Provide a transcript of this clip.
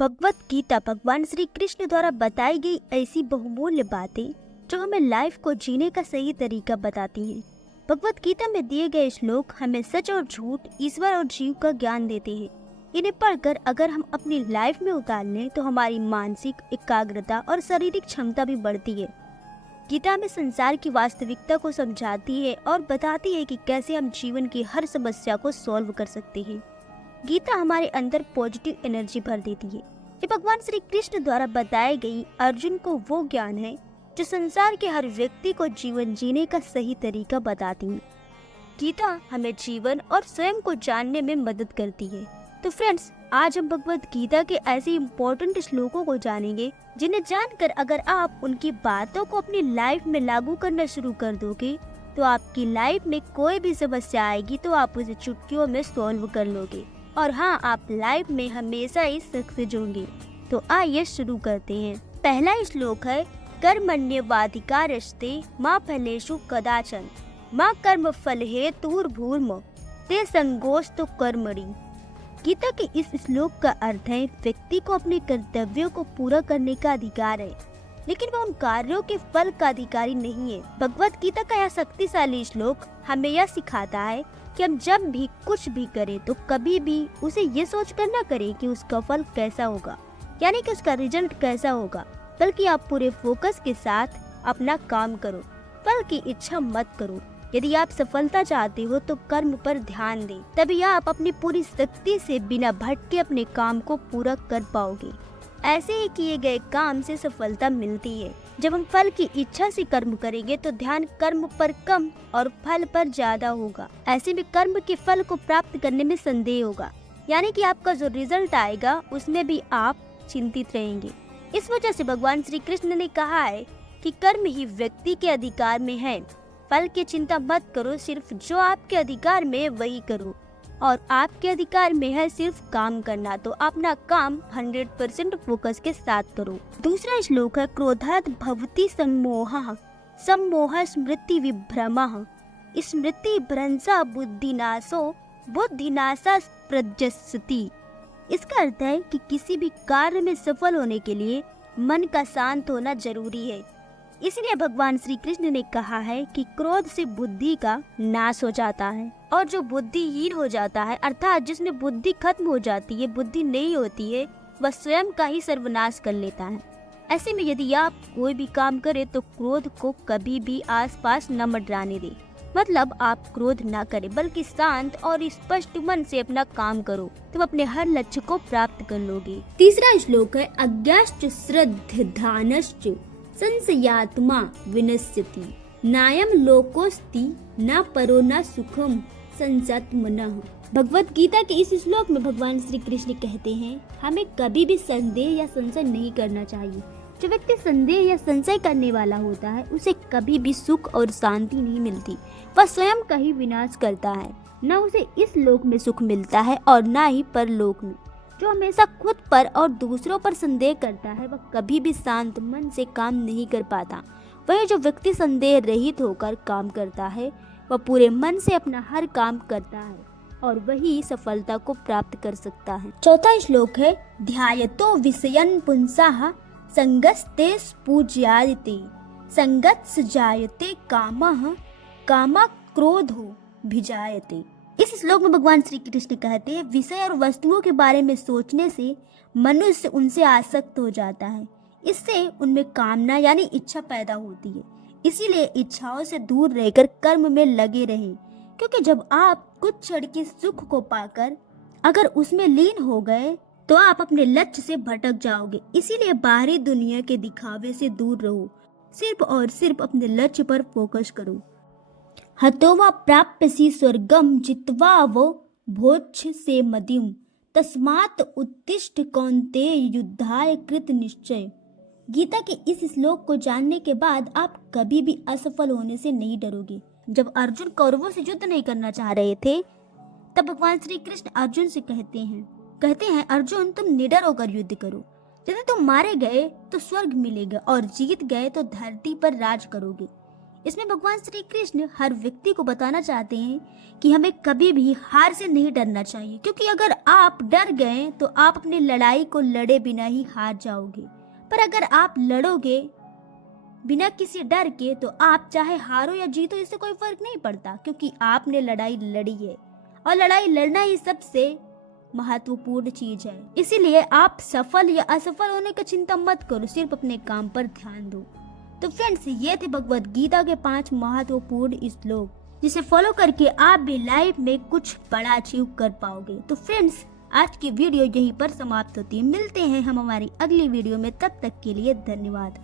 भगवत गीता भगवान श्री कृष्ण द्वारा बताई गई ऐसी बहुमूल्य बातें जो हमें लाइफ को जीने का सही तरीका बताती हैं। भगवत गीता में दिए गए श्लोक हमें सच और झूठ, ईश्वर और जीव का ज्ञान देते हैं। इन्हें पढ़कर अगर हम अपनी लाइफ में उतार लें तो हमारी मानसिक एकाग्रता और शारीरिक क्षमता भी बढ़ती है। गीता में संसार की वास्तविकता को समझाती है और बताती है कि कैसे हम जीवन की हर समस्या को सॉल्व कर सकते हैं। गीता हमारे अंदर पॉजिटिव एनर्जी भर देती है। ये भगवान श्री कृष्ण द्वारा बताई गई अर्जुन को वो ज्ञान है जो संसार के हर व्यक्ति को जीवन जीने का सही तरीका बताती है। गीता हमें जीवन और स्वयं को जानने में मदद करती है। तो फ्रेंड्स, आज हम भगवत गीता के ऐसे इम्पोर्टेंट श्लोकों को जानेंगे जिन्हें जानकर अगर आप उनकी बातों को अपनी लाइफ में लागू करना शुरू कर दोगे तो आपकी लाइफ में कोई भी समस्या आएगी तो आप उसे चुटकियों में सॉल्व कर लोगे और हाँ, आप लाइफ में हमेशा ही सक्सेस होंगे। तो आइए शुरू करते हैं। पहला श्लोक है कर्मण्येवाधिकारस्ते मा फलेषु कदाचन मा कर्म फल हेतुर्भूर्म ते संगोस्तु कर्मणि। गीता के इस श्लोक का अर्थ है व्यक्ति को अपने कर्तव्यों को पूरा करने का अधिकार है, लेकिन वह उन कार्यों के फल का अधिकारी नहीं है। भगवत गीता का यह शक्तिशाली श्लोक हमें यह सिखाता है कि हम जब भी कुछ भी करें तो कभी भी उसे ये सोच कर न करें कि उसका फल कैसा होगा, यानी कि उसका रिजल्ट कैसा होगा, बल्कि आप पूरे फोकस के साथ अपना काम करो, फल की इच्छा मत करो। यदि आप सफलता चाहते हो तो कर्म पर ध्यान दें, तभी आप अपनी पूरी शक्ति से बिना भटके अपने काम को पूरा कर पाओगे। ऐसे ही किए गए काम से सफलता मिलती है। जब हम फल की इच्छा से कर्म करेंगे तो ध्यान कर्म पर कम और फल पर ज्यादा होगा। ऐसे में कर्म के फल को प्राप्त करने में संदेह होगा, यानी कि आपका जो रिजल्ट आएगा उसमें भी आप चिंतित रहेंगे। इस वजह से भगवान श्री कृष्ण ने कहा है कि कर्म ही व्यक्ति के अधिकार में है। फल की चिंता मत करो, सिर्फ जो आपके अधिकार में वही करो, और आपके अधिकार में है सिर्फ काम करना, तो अपना काम 100% फोकस के साथ करो। दूसरा श्लोक है क्रोधात् भवति सम्मोहः सम्मोह स्मृति विभ्रमः स्मृति भ्रंशा बुद्धिनाशो बुद्धिनाशा प्रजस्यति। इसका अर्थ है कि किसी भी कार्य में सफल होने के लिए मन का शांत होना जरूरी है। इसलिए भगवान श्री कृष्ण ने कहा है कि क्रोध से बुद्धि का नाश हो जाता है, और जो बुद्धिहीन हो जाता है, अर्थात जिसमें बुद्धि खत्म हो जाती है, बुद्धि नहीं होती है, वह स्वयं का ही सर्वनाश कर लेता है। ऐसे में यदि आप कोई भी काम करें तो क्रोध को कभी भी आसपास न मंडराने दें। मतलब आप क्रोध न करें, बल्कि शांत और स्पष्ट मन से अपना काम करो, तुम अपने हर लक्ष्य को प्राप्त कर लोगे। तीसरा श्लोक है अज्ञाश्च श्रद्धानश्च संशयात्मा विनश्यति नायम लोकोस्ति न परो न सुखम संसत्मनः। भगवत गीता के इस श्लोक में भगवान श्री कृष्ण कहते हैं हमें कभी भी संदेह या संशय नहीं करना चाहिए। जो व्यक्ति संदेह या संशय करने वाला होता है उसे कभी भी सुख और शांति नहीं मिलती, वह स्वयं का ही विनाश करता है। न उसे इस लोक में सुख मिलता है और न ही परलोक में। जो हमेशा खुद पर और दूसरों पर संदेह करता है वह कभी भी शांत मन से काम नहीं कर पाता। वही जो व्यक्ति संदेह रहित होकर काम करता है वह पूरे मन से अपना हर काम करता है और वही सफलता को प्राप्त कर सकता है। चौथा श्लोक है ध्यायतो विषयन् पुंसाः संगस्ते पूज्यायते संगत्स जायते कामः कामा क्रोधो भिजायते। इस श्लोक में भगवान श्री कृष्ण कहते हैं विषय और वस्तुओं के बारे में सोचने से मनुष्य उनसे आसक्त हो जाता है। इससे उनमें कामना यानी इच्छा पैदा होती है। इसीलिए इच्छाओं से दूर रहकर कर्म में लगे रहें, क्योंकि जब आप कुछ क्षण के सुख को पाकर अगर उसमें लीन हो गए तो आप अपने लक्ष्य से भटक जाओगे। इसीलिए बाहरी दुनिया के दिखावे से दूर रहो, सिर्फ और सिर्फ अपने लक्ष्य पर फोकस करो। हतो वा प्राप्यसि स्वर्गम जित्वा वो भोक्ष से मदिम तस्मात् उत्तिष्ठ कौन्तेय युद्धाय कृत निश्चय। गीता के इस श्लोक को जानने के बाद आप कभी भी असफल होने से नहीं डरोगे। जब अर्जुन कौरवों से युद्ध नहीं करना चाह रहे थे तब भगवान श्री कृष्ण अर्जुन से कहते हैं अर्जुन तुम निडर होकर युद्ध करो। यदि तुम मारे गए तो स्वर्ग मिलेगा और जीत गए तो धरती पर राज करोगे। इसमें भगवान श्री कृष्ण हर व्यक्ति को बताना चाहते हैं कि हमें कभी भी हार से नहीं डरना चाहिए, क्योंकि अगर आप डर गए तो आप अपनी लड़ाई को लड़े बिना ही हार जाओगे। पर अगर आप लड़ोगे बिना किसी डर के तो आप चाहे हारो या जीतो, इससे कोई फर्क नहीं पड़ता, क्योंकि आपने लड़ाई लड़ी है और लड़ाई लड़ना ही सबसे महत्वपूर्ण चीज है। इसीलिए आप सफल या असफल होने की चिंता मत करो, सिर्फ अपने काम पर ध्यान दो। तो फ्रेंड्स, ये थे भगवत गीता के 5 महत्वपूर्ण श्लोक, जिसे फॉलो करके आप भी लाइफ में कुछ बड़ा अचीव कर पाओगे। तो फ्रेंड्स, आज की वीडियो यहीं पर समाप्त होती है। मिलते हैं हम हमारी अगली वीडियो में, तब तक के लिए धन्यवाद।